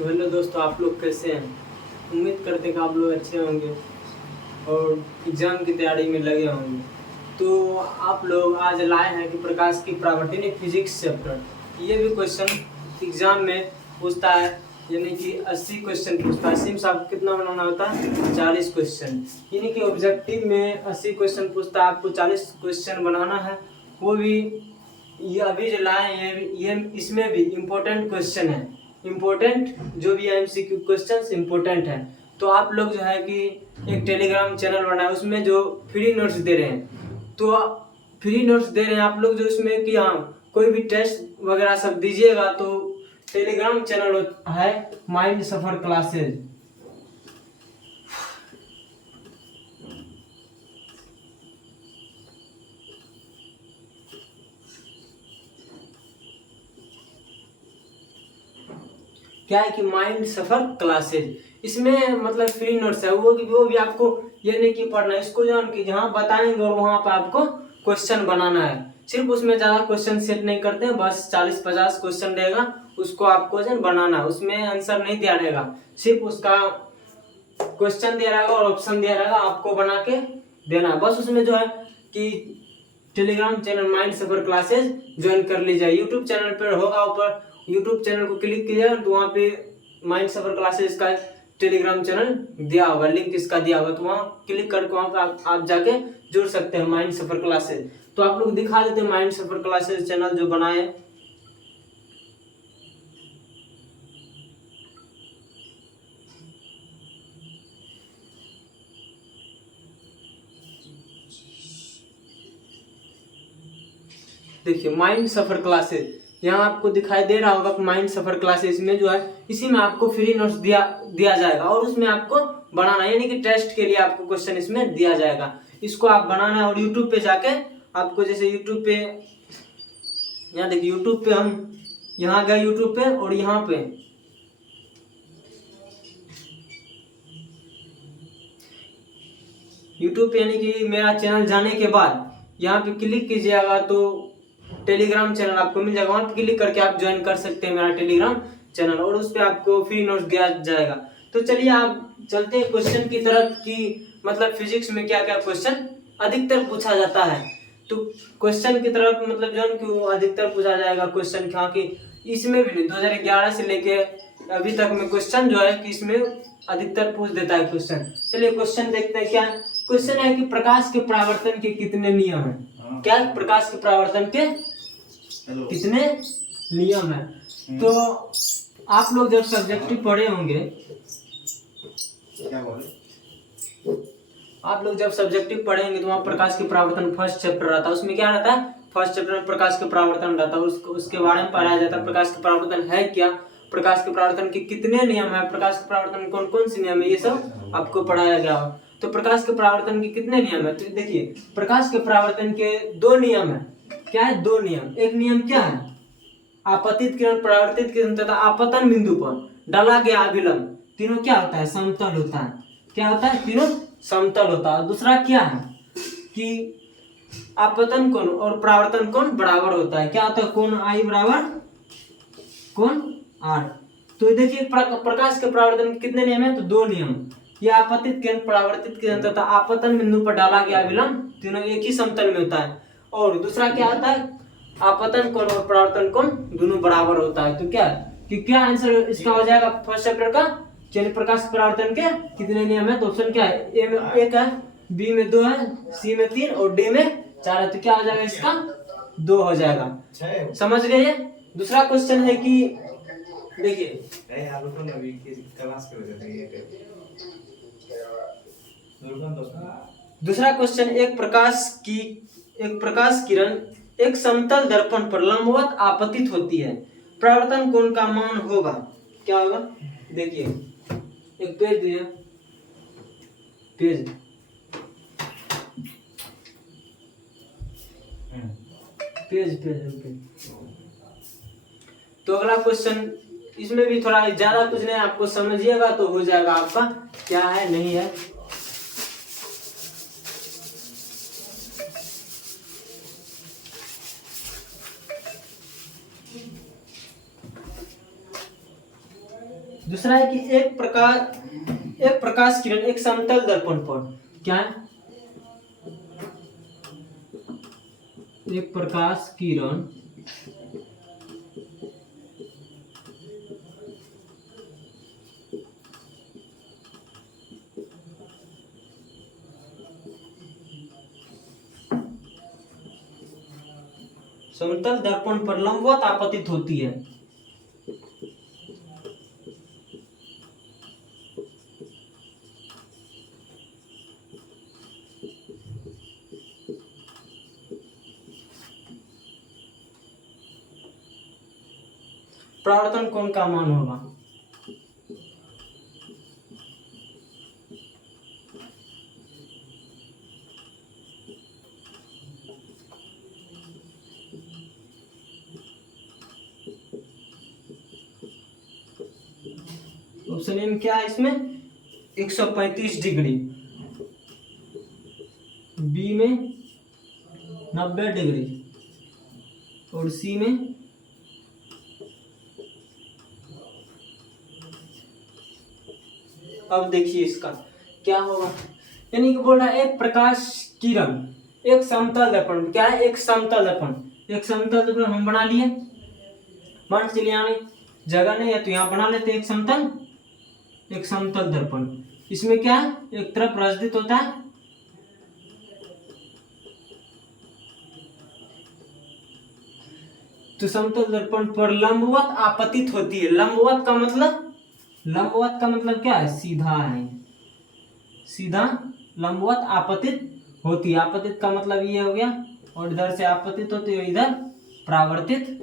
तो हेलो दोस्तों, आप लोग कैसे हैं। उम्मीद करते हैं कि आप लोग अच्छे होंगे और एग्ज़ाम की तैयारी में लगे होंगे। तो आप लोग आज लाए हैं कि प्रकाश की प्रॉपर्टी ने फिजिक्स चैप्टर, ये भी क्वेश्चन एग्ज़ाम में पूछता है, यानी कि 80 क्वेश्चन पूछता है। सिर्फ आपको कितना बनाना होता है, 40 क्वेश्चन। यानी कि ऑब्जेक्टिव में 80 क्वेश्चन पूछता है, आपको 40 क्वेश्चन बनाना है। वो भी ये अभी जो लाए हैं ये इसमें भी इम्पोर्टेंट क्वेश्चन है। इम्पोर्टेंट जो भी एमसीक्यू क्वेश्चंस इम्पोर्टेंट है। तो आप लोग जो है कि एक टेलीग्राम चैनल बना है, उसमें जो फ्री नोट्स दे रहे हैं, तो फ्री नोट्स दे रहे हैं आप लोग जो इसमें कि हाँ कोई भी टेस्ट वगैरह सब दीजिएगा तो टेलीग्राम चैनल है माइंड सफर क्लासेज। क्या है कि माइंड सफर क्लासेज, इसमें मतलब फ्री नोट्स है। वो भी आपको ये नहीं कि पढ़ना है, इसको जान कि जहाँ बताएंगे और वहाँ पर आपको क्वेश्चन बनाना है। सिर्फ उसमें ज़्यादा क्वेश्चन सेट नहीं करते हैं, बस 40-50 क्वेश्चन रहेगा, उसको आपको जो बनाना है। उसमें आंसर नहीं दिया रहेगा, सिर्फ उसका क्वेश्चन दिया रहेगा और ऑप्शन दिया रहेगा, आपको बना के देना है। बस उसमें जो है कि टेलीग्राम चैनल माइंड सफर क्लासेज ज्वाइन कर लीजिए। यूट्यूब चैनल पर होगा ऊपर, यूट्यूब चैनल को क्लिक कीजिएगा तो वहाँ पे माइंड सफर क्लासेज का टेलीग्राम चैनल दिया होगा, लिंक इसका दिया होगा, तो वहाँ क्लिक करके वहाँ पे आप जाके जुड़ सकते हैं माइंड सफर क्लासेज। तो आप लोग दिखा देते हैं माइंड सफर क्लासेज चैनल जो बनाए। देखिए माइंड सफर क्लासेज यहाँ आपको दिखाई दे रहा होगा। माइंड सफर क्लासेज में जो है इसी में आपको फ्री नोट्स दिया जाएगा और उसमें आपको बनाना, यानी कि टेस्ट के लिए आपको क्वेश्चन इसमें दिया जाएगा, इसको आप बनाना है। और यूट्यूब पे जाके आपको, जैसे यूट्यूब पे यहाँ देखिए, यूट्यूब पे हम यहाँ गए यूट्यूब पे और यहाँ पे यूट्यूब पे यानी कि मेरा चैनल जाने के बाद यहाँ पे क्लिक कीजिएगा तो टेलीग्राम चैनल आपको मिल जाएगा। वहाँ पे क्लिक करके आप ज्वाइन कर सकते हैं मेरा टेलीग्राम चैनल और उस पर आपको फ्री नोट्स दिया जाएगा। तो चलिए आप चलते हैं क्वेश्चन की तरफ कि मतलब फिजिक्स में क्या क्या क्वेश्चन अधिकतर पूछा जाता है। तो क्वेश्चन की तरफ मतलब जो है कि वो अधिकतर पूछा जाएगा क्वेश्चन, क्या कि इसमें भी नहीं 2011 से लेके अभी तक में क्वेश्चन जो है कि इसमें अधिकतर पूछ देता है क्वेश्चन। चलिए क्वेश्चन देखते हैं। क्या क्वेश्चन है कि प्रकाश के परावर्तन के कितने नियम हैं। क्या प्रकाश के परावर्तन के कितने नियम है। तो आप लोग जब सब्जेक्टिव पढ़े होंगे, आप लोग जब सब्जेक्टिव पढ़ेंगे तो वहाँ प्रकाश के परावर्तन फर्स्ट चैप्टर रहता है। उसमें क्या रहता है, फर्स्ट चैप्टर में प्रकाश के परावर्तन रहता है, उसके बारे में पढ़ाया जाता है। प्रकाश के परावर्तन है क्या, प्रकाश के परावर्तन के कितने नियम है, प्रकाश के परावर्तन कौन कौन से नियम है, ये सब आपको पढ़ाया गया हो। तो प्रकाश के परावर्तन के कितने नियम है, तो देखिए प्रकाश के परावर्तन के 2 नियम है। क्या है, 2 नियम। एक नियम क्या है, आपतित किरण परावर्तित किरण तथा आपतन बिंदु पर डाला गया अभिलंब तीनों क्या होता है, समतल होता है। क्या होता है, तीनों समतल होता है। दूसरा क्या है कि आपतन कोण और परावर्तन कोण बराबर होता है। क्या होता है, कोण आई बराबर कोण आर। तो देखिए प्रकाश के परावर्तन के कितने नियम है, तो 2 नियम। ये आपतित किरण परावर्तित किरण तथा आपतन बिंदु पर डाला गया अभिलंब तीनों एक ही समतल में होता है। और दूसरा क्या होता है, आपतन कोण और परावर्तन कोण दोनों बराबर होता है। तो क्या कि क्या आंसर इसका हो जाएगा फर्स्ट चैप्टर का। चलिए प्रकाश परावर्तन के कितने नियम है, तो ऑप्शन क्या है, ए में 1 है, बी में 2 है, सी में 3 और डी में 4 है। तो क्या हो जाएगा, इसका 2 हो जाएगा। समझ गए ये। दूसरा क्वेश्चन है कि देखिए दूसरा क्वेश्चन, एक प्रकाश किरण एक समतल दर्पण पर लंबवत आपतित होती है, परावर्तन कोण का मान होगा। क्या होगा, देखिए एक पेज दिया, पेज पेज पेज तो अगला क्वेश्चन, इसमें भी थोड़ा ज्यादा कुछ नहीं, आपको समझिएगा तो हो जाएगा आपका। क्या है, नहीं है। दूसरा है कि एक प्रकाश किरण एक समतल दर्पण पर, क्या है, एक प्रकाश किरण समतल दर्पण पर लंबवत आपतित होती है। परावर्तन कोण का मान होगा, ऑप्शन ए में क्या है, इसमें 135 डिग्री, बी में 90 डिग्री और सी में 90। अब देखिए इसका क्या होगा, यानी कि बोल रहा है एक प्रकाश किरण एक समतल दर्पण, क्या है, एक समतल दर्पण, एक समतल दर्पण हम बना लिए, मान चलिए यहाँ में जगह नहीं है तो यहाँ बना लेते एक समतल दर्पण। इसमें क्या है, एक तरफ प्रज्वलित होता है, तो समतल दर्पण पर लंबवत आपतित होती है। लंबवत का मतलब क्या है, सीधा है, सीधा लंबवत आपतित होती है। आपतित का मतलब ये हो गया, और इधर से आपतित होती है, इधर परावर्तित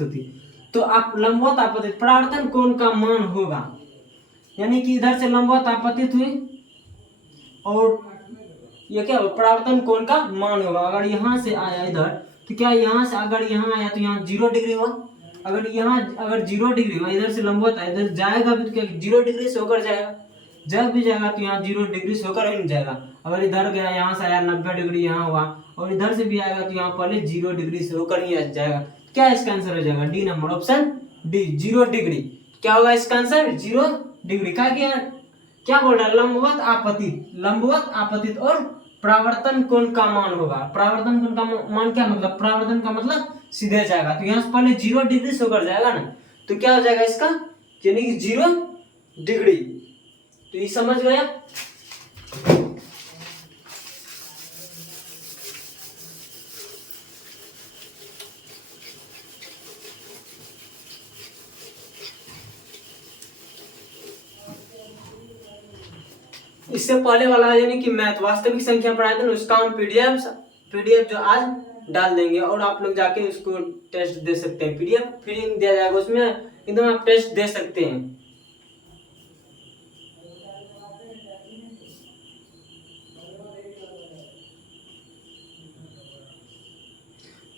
होती है। तो आप लंबवत आपतित परावर्तन कोण का मान होगा, यानी कि इधर से लंबवत आपतित हुई और ये क्या होगा, परावर्तन कोण का मान होगा। अगर यहाँ से आया इधर तो क्या, यहाँ से अगर यहाँ आया तो यहाँ 0 डिग्री हुआ, अगर 0 डिग्री हुआ, इधर से लंबवत आया, इधर जाएगा भी तो क्या 0 डिग्री से होकर जाएगा, जब भी जाएगा तो यहाँ 0 डिग्री से होकर ही जाएगा। अगर इधर गया, यहाँ से आया 90 डिग्री यहाँ हुआ, और इधर से भी आएगा तो यहाँ पहले 0 डिग्री से होकर ही जाएगा। क्या इसका आंसर हो जाएगा, D number, option D, 0 degree. क्या होगा इसका आंसर, 0 डिग्री। क्या बोल रहा है, लंबवत आपतित और परावर्तन कोण का मान होगा। परावर्तन कोण का मान क्या मतलब, परावर्तन का मतलब सीधे जाएगा, तो यहाँ से पहले 0 डिग्री से होकर जाएगा ना, तो क्या हो जाएगा इसका, यानी कि 0 डिग्री। तो ये समझ गया। इससे पहले वाला यानी कि मैथ वास्तविक संख्या पढ़ाए थे ना, उसका हम पीडीएफ जो आज डाल देंगे, और आप लोग जाके उसको टेस्ट दे सकते हैं। पीडीएफ फ्री में दिया जाएगा, उसमें एकदम आप टेस्ट दे सकते हैं।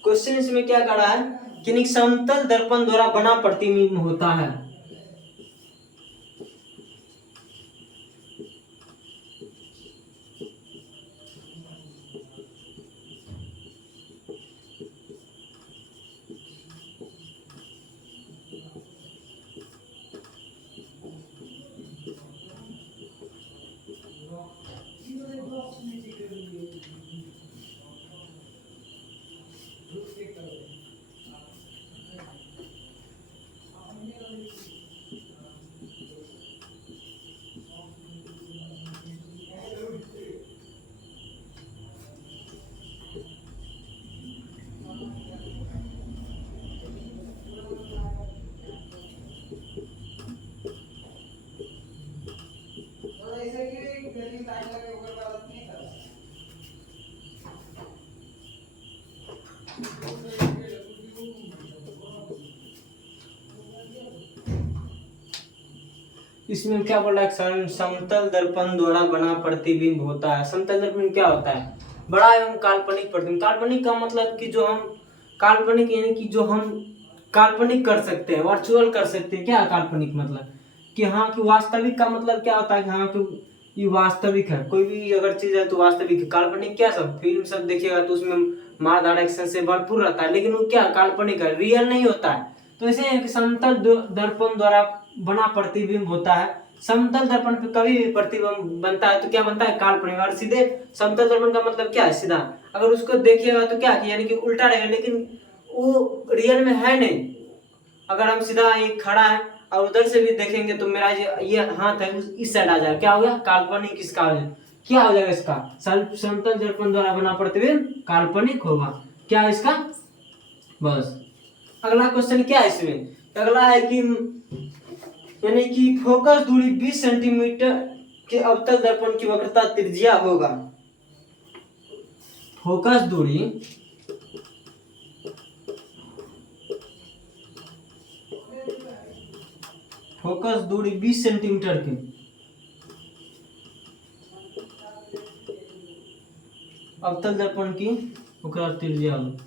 क्वेश्चन इसमें क्या कर रहा है कि समतल दर्पण द्वारा बना प्रतिबिंब होता है। इसमें क्या बोल रहा है, समतल दर्पण द्वारा बना प्रतिबिंब होता है। समतल दर्पण क्या होता है, बड़ा एवं काल्पनिक प्रतिबिंब। काल्पनिक का मतलब कि जो हम काल्पनिक यानी कि जो हम काल्पनिक कर सकते हैं, वर्चुअल कर सकते हैं। क्या काल्पनिक मतलब कि हाँ, कि वास्तविक का मतलब क्या होता है कि हाँ कि ये वास्तविक है, कोई भी अगर चीज है तो वास्तविक है। काल्पनिक क्या, सब फिल्म सब देखिएगा तो उसमें मार धाड़ एक्शन से भरपूर रहता है, लेकिन वो क्या काल्पनिक है, रियल नहीं होता है। तो ऐसे एक समतल दर्पण द्वारा बना प्रतिबिंब होता है। समतल दर्पण पे कभी भी प्रतिबिंब बनता है तो क्या बनता है, काल्पनिक। और सीधे समतल दर्पण का मतलब क्या है, सीधा। अगर उसको देखिएगा तो क्या यानी कि उल्टा रहेगा, लेकिन वो रियल में है नहीं। अगर हम सीधा ये खड़ा है और उधर से भी देखेंगे तो मेरा ये हाथ है इस साइड आ जाएगा, क्या हो गया, काल्पनिक। इसका क्या हो जाएगा, इसका समतल दर्पण द्वारा बना प्रतिबिंब काल्पनिक होगा। क्या है इसका, बस। अगला क्वेश्चन क्या है इसमें, अगला है कि यानी कि फोकस दूरी 20 सेंटीमीटर के अवतल दर्पण की वक्रता त्रिज्या होगा। फोकस दूरी फोकस दूरी 20 सेंटीमीटर के अवतल दर्पण की वक्रता त्रिज्या होगा।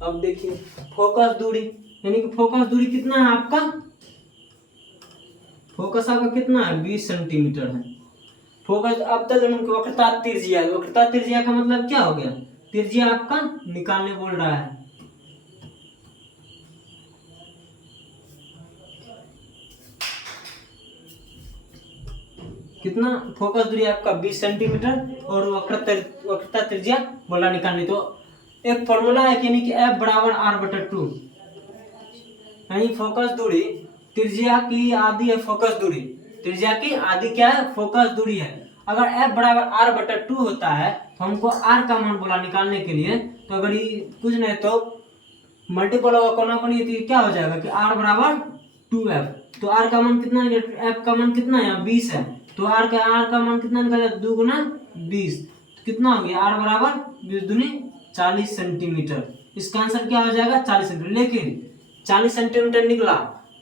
अब देखिए फोकस दूरी यानी कि फोकस दूरी कितना है आपका, फोकस आपका कितना है, 20 सेंटीमीटर है। फोकस अवतल दर्पण की वक्रता त्रिज्या, वक्रता त्रिज्या का मतलब क्या हो गया, त्रिज्या आपका निकालने बोल रहा है। कितना, फोकस दूरी आपका 20 सेंटीमीटर और वक्रता त्रिज्या बोला निकालनी। तो एक फॉर्मूला है यानी कि F बराबर R/2, यानी फोकस दूरी त्रिज्या की आधी है, फोकस दूरी त्रिज्या की आधी क्या है, फोकस दूरी है। अगर F बराबर R/2 होता है तो हमको R का मान बोला निकालने के लिए, तो अगर ये कुछ नहीं तो मल्टीपल होगा कोना कोनी, तो क्या हो जाएगा कि R बराबर 2F। तो R का मान कितना है, F का मान कितना है, 20 है। तो R का मान कितना निकल जाए, 2 गुना 20, तो कितना हो गया, R बराबर 20 दूनी 40 सेंटीमीटर। इसका आंसर क्या हो जाएगा, 40 सेंटीमीटर। लेकिन 40 सेंटीमीटर निकला,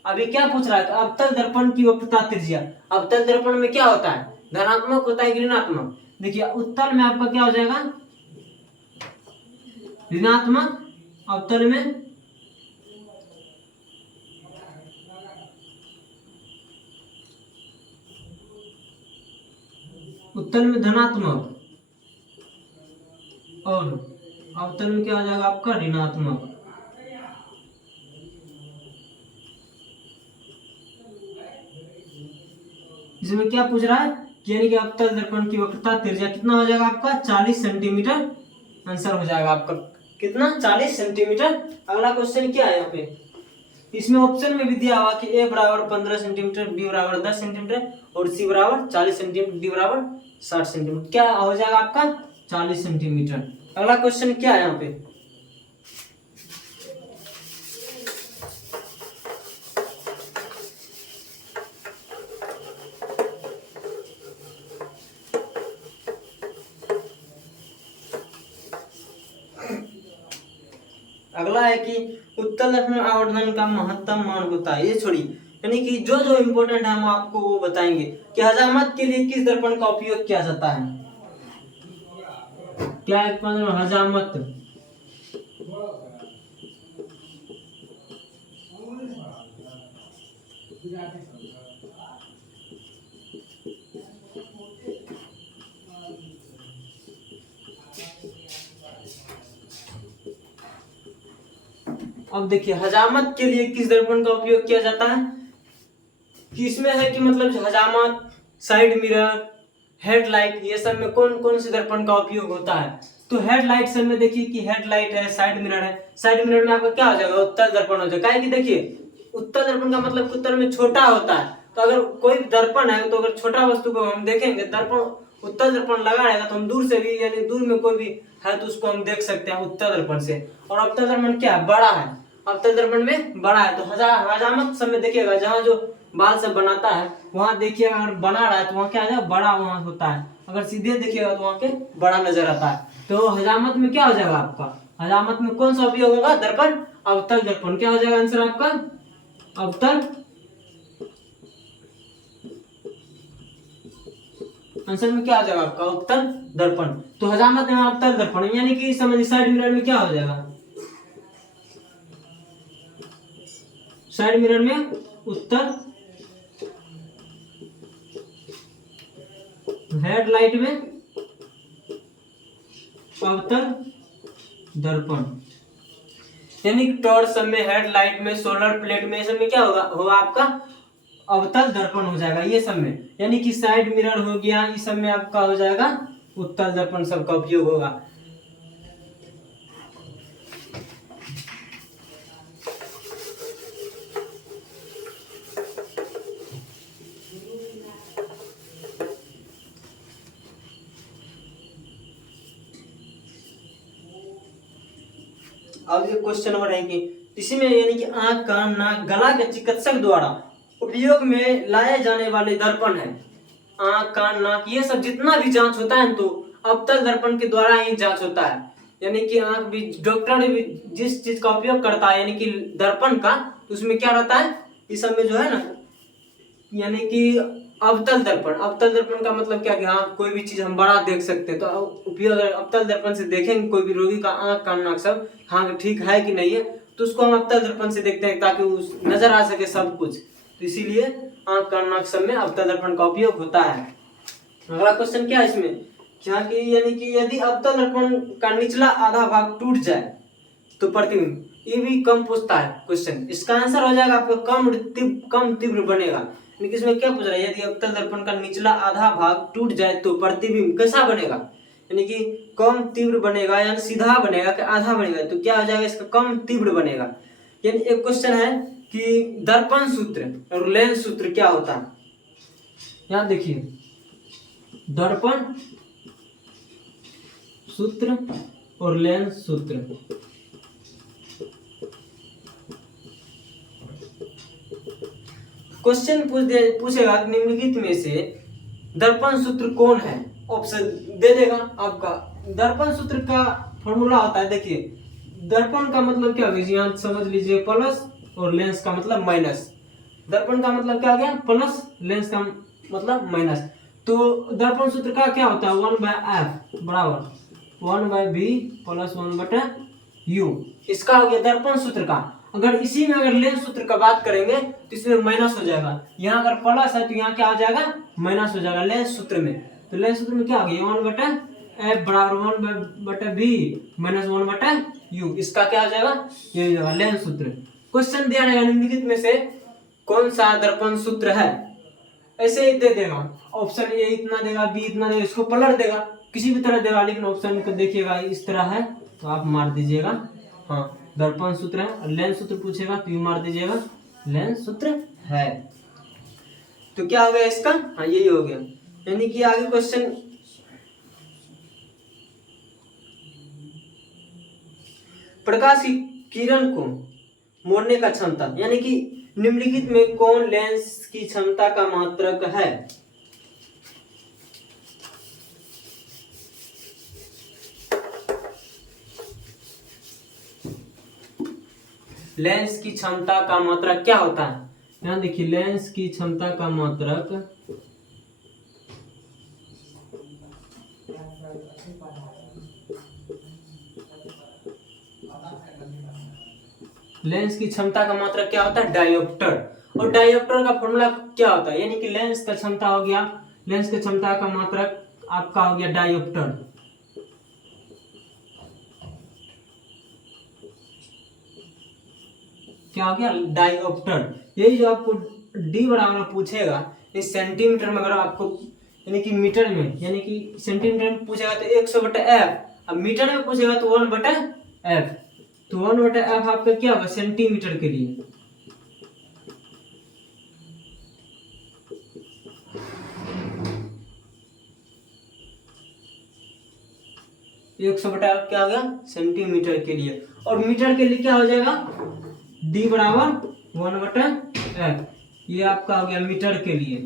अभी क्या पूछ रहा है, अवतल दर्पण की वक्रता त्रिज्या। अवतल दर्पण में क्या होता है, धनात्मक होता है कि ऋणात्मक। देखिए उत्तल में आपका क्या हो जाएगा, ऋणात्मक। अवतल में उत्तल में धनात्मक और अवतल में क्या हो जाएगा आपका, ऋणात्मक। इसमें क्या पूछ रहा है, यानी कि अवतल दर्पण की वक्रता त्रिज्या कितना हो जाएगा आपका, 40 सेंटीमीटर। आंसर हो जाएगा आपका कितना, 40 सेंटीमीटर। अगला क्वेश्चन क्या है यहाँ पे, इसमें ऑप्शन में भी दिया हुआ कि A बराबर 15 सेंटीमीटर, B बराबर 10 सेंटीमीटर और C बराबर 40 सेंटीमीटर, D बराबर 60 सेंटीमीटर। क्या हो जाएगा आपका, 40 सेंटीमीटर। अगला क्वेश्चन क्या है यहाँ पे, अगला है कि उत्तल दर्पण आवर्धन का महत्तम मान होता है। ये छोड़ी यानी कि जो जो इम्पोर्टेंट है हम आपको वो बताएंगे कि हजामत के लिए किस दर्पण का उपयोग किया जाता है। क्या है हजामत, अब देखिए हजामत के लिए किस दर्पण का उपयोग किया जाता है, कि इसमें है कि मतलब हजामत, साइड मिरर, हेडलाइट, ये सब में कौन कौन से दर्पण का उपयोग होता है। तो हेडलाइट सब में देखिए कि हेडलाइट है, साइड मिरर है। साइड मिरर में आपका क्या हो जाएगा, उत्तल दर्पण हो जाएगा। कि देखिए उत्तल दर्पण का मतलब उत्तल में छोटा होता है, तो अगर कोई दर्पण है तो अगर छोटा वस्तु को हम देखेंगे, दर्पण उत्तल दर्पण लगा रहेगा तो हम दूर से भी यानी दूर में कोई भी है तो उसको हम देख सकते हैं उत्तल दर्पण से। और अवतल दर्पण क्या है, बड़ा है, अवतल दर्पण में बड़ा है। तो हजामत सब में देखिएगा जहाँ जो बाल सब बनाता है वहां देखिएगा, अगर बना रहा है तो वहाँ क्या है, बड़ा वहां होता है। अगर सीधे देखिएगा तो वहाँ के बड़ा नजर आता है। तो हजामत में क्या हो जाएगा आपका, हजामत में कौन सा उपयोग होगा, दर्पण, अवतल दर्पण। क्या हो जाएगा आंसर आपका, अवतल। आंसर में क्या आ जाएगा आपका, उत्तल दर्पण। तो हजामत में अवतल दर्पण यानी कि समझ साइड मिरर में क्या हो जाएगा, साइड मिरर में उत्तल, हेडलाइट में अवतल दर्पण। यानी टॉर्च सब में, हेडलाइट में, सोलर प्लेट में, सब में क्या होगा आपका अवतल दर्पण हो जाएगा ये सब में। यानी कि साइड मिरर हो गया, इस सब में आपका हो जाएगा उत्तल दर्पण सबका उपयोग होगा। अब ये क्वेश्चन नंबर है कि इसी में यानी कि आंख, कान, नाक, गला के चिकित्सक द्वारा उपयोग में लाए जाने वाले दर्पण है। आंख, कान, नाक, ये सब जितना भी जांच होता है तो अवतल दर्पण के द्वारा ही जांच होता है। यानी कि आंख भी, डॉक्टर भी जिस चीज का उपयोग करता है यानी कि दर्पण का, तो उसमें क्या रहता है इस सब में जो है ना, यानी कि अवतल दर्पण। अवतल दर्पण का मतलब क्या कि हाँ कोई भी चीज हम बड़ा देख सकते हैं, तो उपयोग अवतल दर्पण से देखेंगे कोई भी रोगी का आंख, कान, नाक सब हाँ ठीक है कि नहीं है, तो उसको हम अवतल दर्पण से देखते हैं ताकि उस नजर आ सके सब कुछ। तो इसीलिए आंख, कान, नाक सब में अवतल दर्पण का उपयोग होता है। अगला क्वेश्चन क्या है इसमें, क्या कि यानी कि यदि अवतल दर्पण का निचला आधा भाग टूट जाए तो प्रतिबिंब, ये भी कम पूछता है क्वेश्चन। इसका आंसर हो जाएगा आपका कम तीव्र बनेगा। यानी कि इसमें क्या पूछ रहा है, यदि अवतल दर्पण का निचला आधा भाग टूट जाए तो प्रतिबिंब कैसा बनेगा, यानी कि कम तीव्र बनेगा, यानी सीधा बनेगा कि आधा बनेगा, तो क्या हो जाएगा इसका कम तीव्र बनेगा। यानी एक क्वेश्चन है कि दर्पण सूत्र और लेंस सूत्र क्या होता है। यहाँ देखिए दर्पण सूत्र और लेंस सूत्र। क्वेश्चन पूछेगा निम्नलिखित में से दर्पण सूत्र कौन है, ऑप्शन दे देगा आपका। दर्पण सूत्र का फॉर्मूला होता है, देखिए दर्पण का मतलब क्या होगा, यहाँ समझ लीजिए प्लस और लेंस का मतलब माइनस। दर्पण का मतलब क्या हो गया प्लस, लेंस का मतलब माइनस। तो दर्पण सूत्र का क्या होता है 1/f बराबर 1/b प्लस 1/u, इसका हो गया दर्पण सूत्र का। अगर इसी में अगर लेंस सूत्र का बात करेंगे तो इसमें माइनस हो जाएगा, यहाँ अगर प्लस है तो यहाँ क्या हो जाएगा माइनस हो जाएगा लेंस सूत्र में। तो लेंस सूत्र में क्या हो गया 1/f बराबर 1/b माइनस 1/u, इसका क्या हो जाएगा ये हो जाएगा लेंस सूत्र। क्वेश्चन दिया रहेगा निम्नलिखित में से कौन सा दर्पण सूत्र है, ऐसे ही दे देगा, ऑप्शन ए इतना देगा, बी इतना देगा, इसको पलट देगा किसी भी तरह देगा, लेकिन ऑप्शन को देखिएगा इस तरह है तो आप मार दीजिएगा हाँ दर्पण सूत्र है। लेंस सूत्र पूछेगा तो ये मार दीजिएगा लेंस सूत्र है। तो क्या हो गया इसका, हाँ यही हो गया। यानी कि आगे क्वेश्चन, प्रकाश की किरण को मोड़ने का क्षमता, यानी कि निम्नलिखित में कौन लेंस की क्षमता का मात्रक है। लेंस की क्षमता का मात्रक क्या होता है, यहाँ देखिए लेंस की क्षमता का मात्रक लेंस की क्षमता का मात्रक क्या होता है डायोप्टर। और डायोप्टर का फॉर्मूला क्या होता है, यानी कि लेंस का क्षमता हो गया, लेंस की क्षमता का मात्रक आपका हो गया डायोप्टर। क्या हो गया डायोप्टर। यही जो आपको डी बराबर पूछेगा इस सेंटीमीटर में, अगर आपको यानी कि मीटर में, यानी कि सेंटीमीटर में पूछेगा तो 100/f, अब मीटर में पूछेगा तो 1/f, तो 1/f आपका क्या होगा सेंटीमीटर के लिए। एक 100/f क्या हो गया सेंटीमीटर के लिए, और मीटर के लिए क्या हो जाएगा d बराबर 1/f, ये आपका हो गया मीटर के लिए।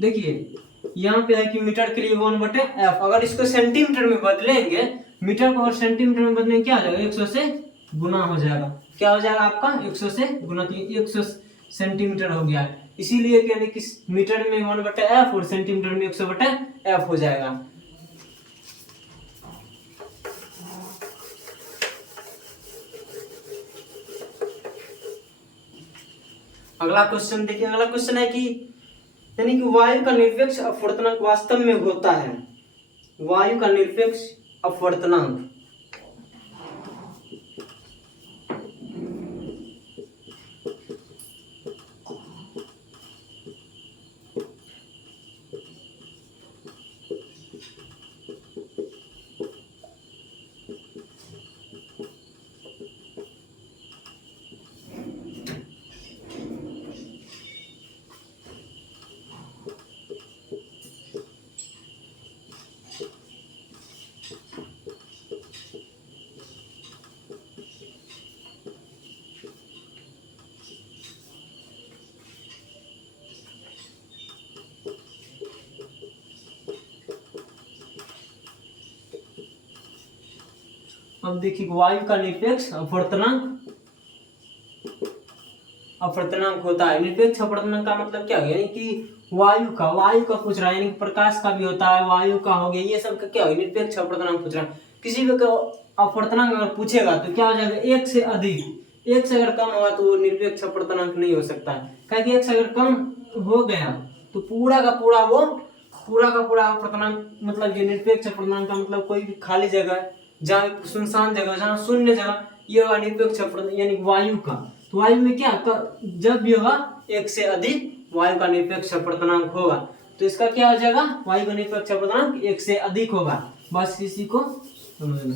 देखिए यहाँ पे है कि मीटर के लिए 1/f, अगर इसको सेंटीमीटर में बदलेंगे, मीटर को अगर सेंटीमीटर में बदलेंगे क्या हो जाएगा 100 से गुना हो जाएगा। क्या हो जाएगा आपका 100 से गुना, तो 100 सेंटीमीटर हो गया, इसीलिए यानी कि मीटर में 1/f और सेंटीमीटर में 100/f हो जाएगा। अगला क्वेश्चन देखिए, अगला क्वेश्चन है कि यानी कि वायु का निरपेक्ष अपवर्तनांक वास्तव में होता है। वायु का निरपेक्ष अपवर्तनांक अब देखिए वायु का निरपेक्ष अपवर्तनांक होता है। निरपेक्ष अपवर्तनांक का मतलब क्या है, यानी कि वायु का पूछ रहा है, यानी कि प्रकाश का भी होता है, वायु का हो गया, ये सब का क्या हो, निरपेक्ष अपवर्तनांक पूछ रहा है। किसी भी अपवर्तनांक अगर पूछेगा तो क्या हो जाएगा, एक से अधिक। एक से अगर कम होगा तो वो निरपेक्ष अपवर्तनांक नहीं हो सकता है, क्योंकि एक से अगर कम हो गया तो पूरा का पूरा अपवर्तनांक, मतलब ये निरपेक्ष अपवर्तनांक का मतलब कोई भी खाली जगह, जहाँ सुनसान जगह, जहाँ शून्य जगह, ये होगा निरपेक्ष अपवर्तनांक यानी वायु का। तो वायु में क्या जब भी होगा एक से अधिक वायु का निरपेक्ष अपवर्तनांक होगा, तो इसका क्या हो जाएगा, वायु का निरपेक्ष अपवर्तनांक एक से अधिक होगा। बस इसी को समझना।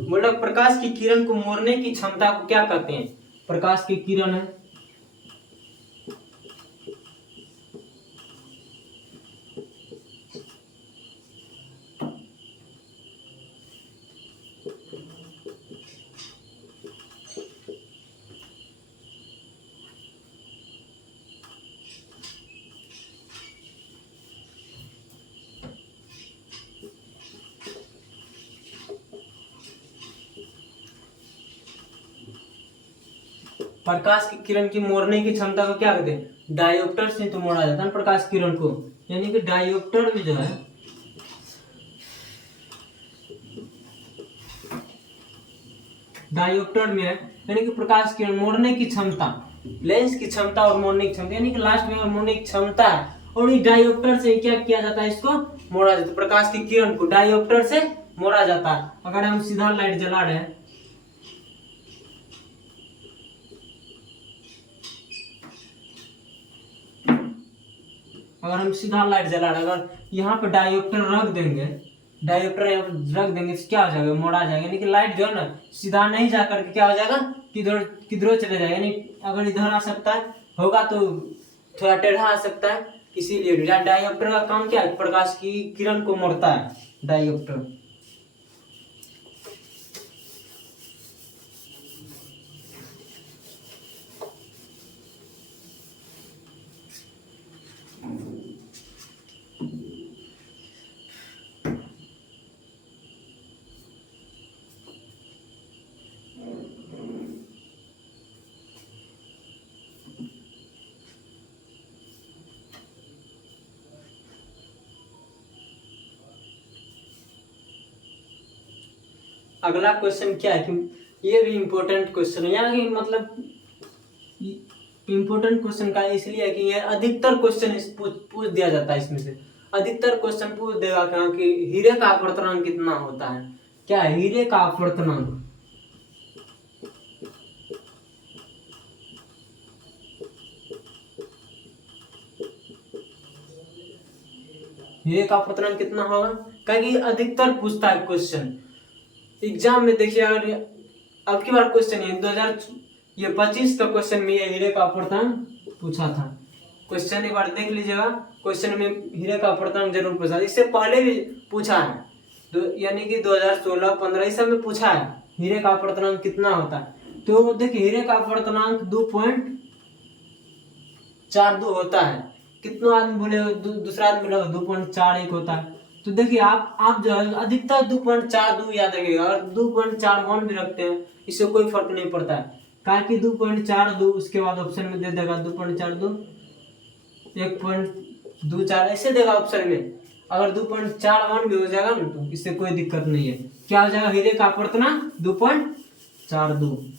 बोला प्रकाश की किरण को मोड़ने की क्षमता को क्या कहते हैं। प्रकाश की किरण है, प्रकाश की किरण की मोड़ने की क्षमता को क्या कहते हैं, डायोप्टर से तो मोड़ा जाता है प्रकाश किरण को, यानी कि डायोप्टर में जो है, डायोप्टर में है, यानी कि प्रकाश किरण मोड़ने की क्षमता, लेंस की क्षमता और मोड़ने की क्षमता, यानी कि लास्ट में मोड़ने की क्षमता है। और इस डायोप्टर से क्या किया जाता है, इसको मोड़ा जाता है। प्रकाश की किरण को डायोप्टर से मोड़ा जाता है। अगर हम सीधा लाइट जला रहे हैं, अगर हम सीधा लाइट जला रहे हैं, अगर यहाँ पे डायोप्टर रख देंगे तो क्या हो जाएगा, मोड़ा जाएगा, यानी कि लाइट जो है ना सीधा नहीं जा करके क्या हो जाएगा, किधरों चले जाएगा। यानी अगर इधर आ सकता है होगा तो थोड़ा टेढ़ा आ सकता है, इसीलिए डायोप्टर का काम क्या है, प्रकाश की किरण को मोड़ता है डायोप्टर। अगला क्वेश्चन क्या है कि ये भी इम्पोर्टेंट क्वेश्चन है, यानी कि मतलब इम्पोर्टेंट क्वेश्चन का इसलिए है कि ये अधिकतर क्वेश्चन पूछ दिया जाता है। इसमें से अधिकतर क्वेश्चन पूछ देगा कि हीरे का अपवर्तनांक कितना होता है। क्या है हीरे का अपवर्तनांक, हीरे का अपवर्तनांक कितना होगा, क्योंकि अधिकतर पूछता है क्वेश्चन एग्जाम में। देखिए अगर अब की बार क्वेश्चन है 2025 का क्वेश्चन में ये हीरे का अपवर्तनांक पूछा था। क्वेश्चन एक बार देख लीजिएगा, क्वेश्चन में हीरे का अपवर्तनांक जरूर पूछा, इससे पहले भी पूछा है, तो यानी कि 2016, 15 इस सब में पूछा है हीरे का अपवर्तनांक कितना होता है। तो देखिए हीरे का अपवर्तनांक 2.42 होता है। कितना आदमी बोले, दूसरा आदमी बोले 2.41 होता है। तो देखिए आप जो है अधिकतर 2.42 याद रखिएगा, और 2.41 भी रखते हैं, इससे कोई फर्क नहीं पड़ता है, का कि 2.42, उसके बाद ऑप्शन में दे देगा 2.42, 1.24 ऐसे देगा ऑप्शन में। अगर 2.41 भी हो जाएगा ना तो इससे कोई दिक्कत नहीं है। क्या हो जाएगा, हीरे का अपवर्तनांक 2.42।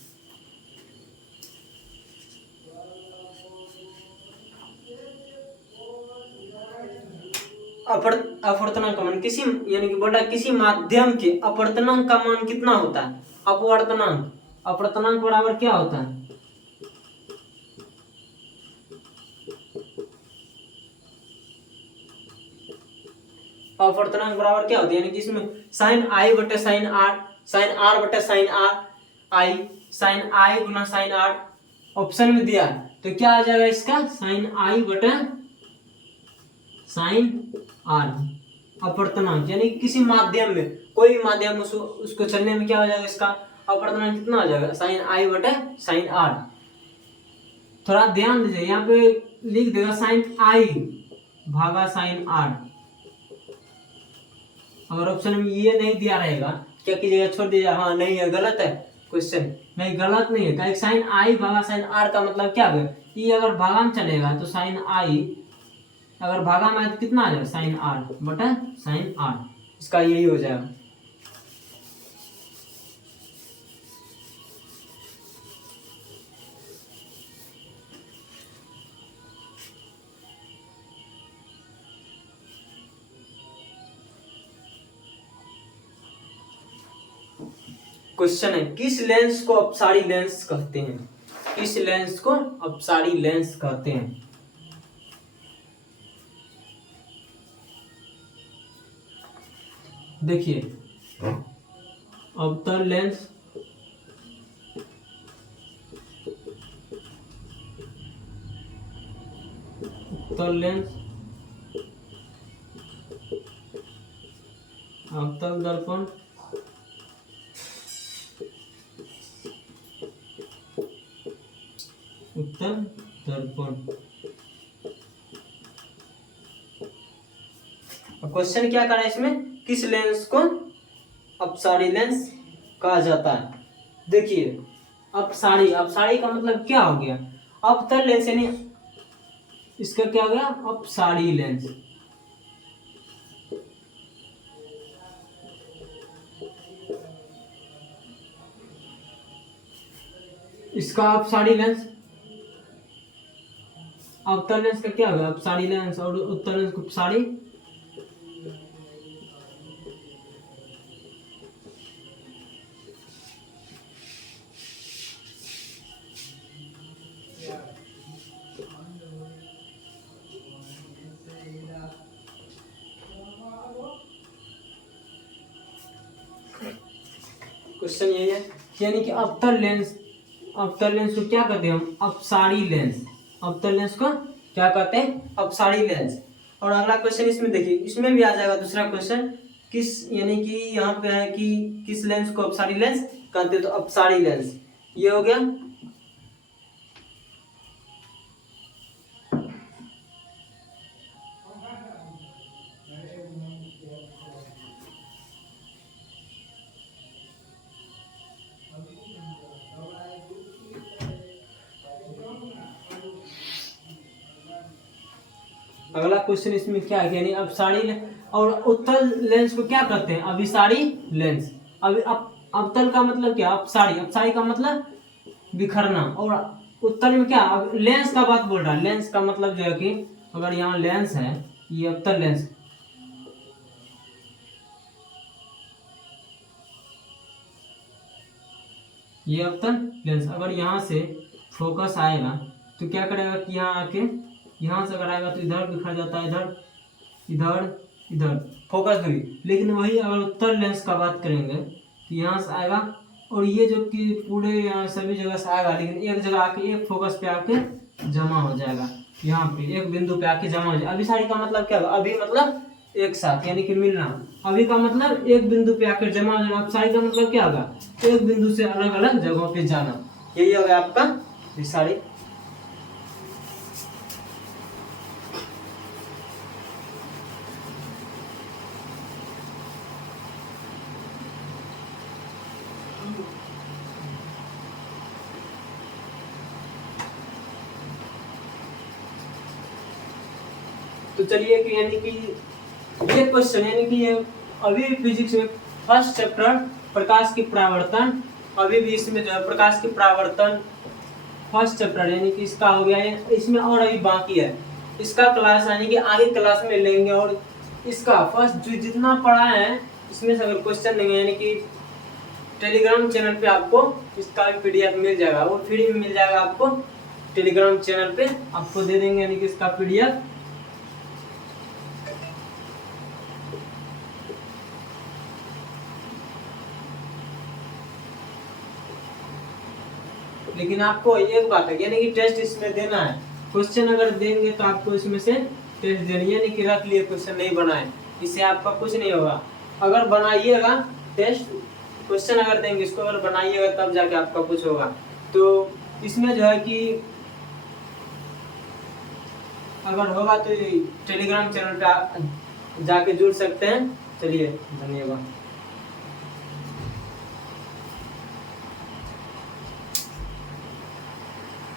अपवर्तनांक का मान किसी, यानी कि बोला किसी माध्यम के अपवर्तनांक का मान कितना होता है, अपवर्तनांक, अपवर्तनांक बराबर क्या होता है, अपवर्तनांक बराबर क्या होता है, यानी कि इसमें साइन आई बटे साइन आर, साइन आर बटे sine R I, sine I गुना साइन आर ऑप्शन में दिया है, तो क्या आ जाएगा इसका, साइन आई बटे साइन आर अपवर्तनांक, यानी किसी माध्यम में, कोई भी माध्यम उसको चलने में क्या हो जाएगा, इसका अपवर्तनांक कितना हो जाएगा, साइन आई बटे साइन आर। थोड़ा ध्यान दीजिए, यहाँ पे लिख देगा साइन आई भागा साइन आर। अगर ऑप्शन में ये नहीं दिया रहेगा क्या कीजिएगा, छोड़ दीजिएगा, हाँ नहीं है, गलत है क्वेश्चन, नहीं गलत नहीं है। क्या साइन आई भागा साइन आर का मतलब क्या है, ये अगर भागा में चलेगा तो साइन आई, अगर भागा में आए तो कितना आ जाएगा, साइन आर बटा साइन आर, इसका यही हो जाएगा। क्वेश्चन है, किस लेंस को अपसारी लेंस कहते हैं, किस लेंस को अपसारी लेंस कहते हैं। देखिए अवतल लेंस, उत्तल लेंस, अवतल दर्पण, उत्तल दर्पण। क्वेश्चन क्या करा है इसमें, किस लेंस को अपसारी लेंस कहा जाता है। देखिए अपसारी, अपसारी का मतलब क्या हो गया, अवतल लेंस यानी इसका क्या हो गया, अपसारी लेंस। इसका अपसारी लेंस, अवतल लेंस का क्या होगा, अपसारी लेंस, और उत्तल लेंस को अपसारी। क्वेश्चन यही है, यानी कि अवतल लेंस, अवतल लेंस को क्या कहते हैं हम, अपसारी लेंस। अवतल लेंस को क्या कहते हैं, अपसारी लेंस। और अगला क्वेश्चन इसमें देखिए, इसमें भी आ जाएगा दूसरा क्वेश्चन, किस, यानी कि यहाँ पे है कि किस लेंस को अपसारी लेंस कहते हैं, तो अपसारी लेंस ये हो गया। अगला क्वेश्चन इसमें क्या है, यानी अपसारी और उत्तल लेंस को क्या कहते हैं, अभिसारी लेंस। अभी अवतल का मतलब क्या, अपसारी, अपसारी का मतलब बिखरना, और उत्तल में क्या, लेंस का बात बोल रहा है। लेंस का मतलब जो है कि अगर यहाँ लेंस है, ये अवतल लेंस, ये अवतल लेंस, अगर यहाँ से फोकस आएगा तो क्या करेगा कि यहाँ आके, यहाँ से अगर आएगा तो इधर बिखर जाता है, इधर इधर इधर फोकस दूरी। लेकिन वही अगर उत्तल लेंस का बात करेंगे तो यहाँ से आएगा, और ये जो कि पूरे यहाँ सभी जगह से आएगा, लेकिन एक जगह आके एक फोकस पे आके जमा हो जाएगा, यहाँ पे एक बिंदु पे आके जमा हो जाएगा। अभिसारी का मतलब क्या होगा, अभी मतलब एक साथ, यानी कि मिलना। अभी का मतलब एक बिंदु पे आकर जमा हो जाना। अपसारी का मतलब क्या होगा, एक बिंदु से अलग अलग जगहों पे जाना। यही होगा आपका अभिसारी। तो चलिए कि यानी कि ये क्वेश्चन यानी कि ये अभी भी फिजिक्स में फर्स्ट चैप्टर प्रकाश की परावर्तन, अभी भी इसमें जो है प्रकाश की परावर्तन फर्स्ट चैप्टर यानी कि इसका हो गया है, इसमें और अभी बाकी है। इसका क्लास यानी कि आगे क्लास में लेंगे और इसका फर्स्ट जो जितना पढ़ा है इसमें से अगर क्वेश्चन लेंगे यानी कि टेलीग्राम चैनल पे आपको इसका भी पीडीएफ मिल जाएगा, वो फ्री में मिल जाएगा आपको टेलीग्राम चैनल पे, आपको दे देंगे यानी कि इसका पीडीएफ। लेकिन आपको एक बात है यानी कि टेस्ट इसमें देना है, क्वेश्चन अगर देंगे तो आपको इसमें से टेस्ट देनी है, नहीं कि रख लिए क्वेश्चन नहीं बनाए, इससे आपका कुछ नहीं होगा। अगर बनाइएगा टेस्ट क्वेश्चन अगर देंगे इसको अगर बनाइएगा तब जाके आपका कुछ होगा। तो इसमें जो है कि अगर होगा तो टेलीग्राम चैनल पे जाके जुड़ सकते हैं। चलिए धन्यवाद।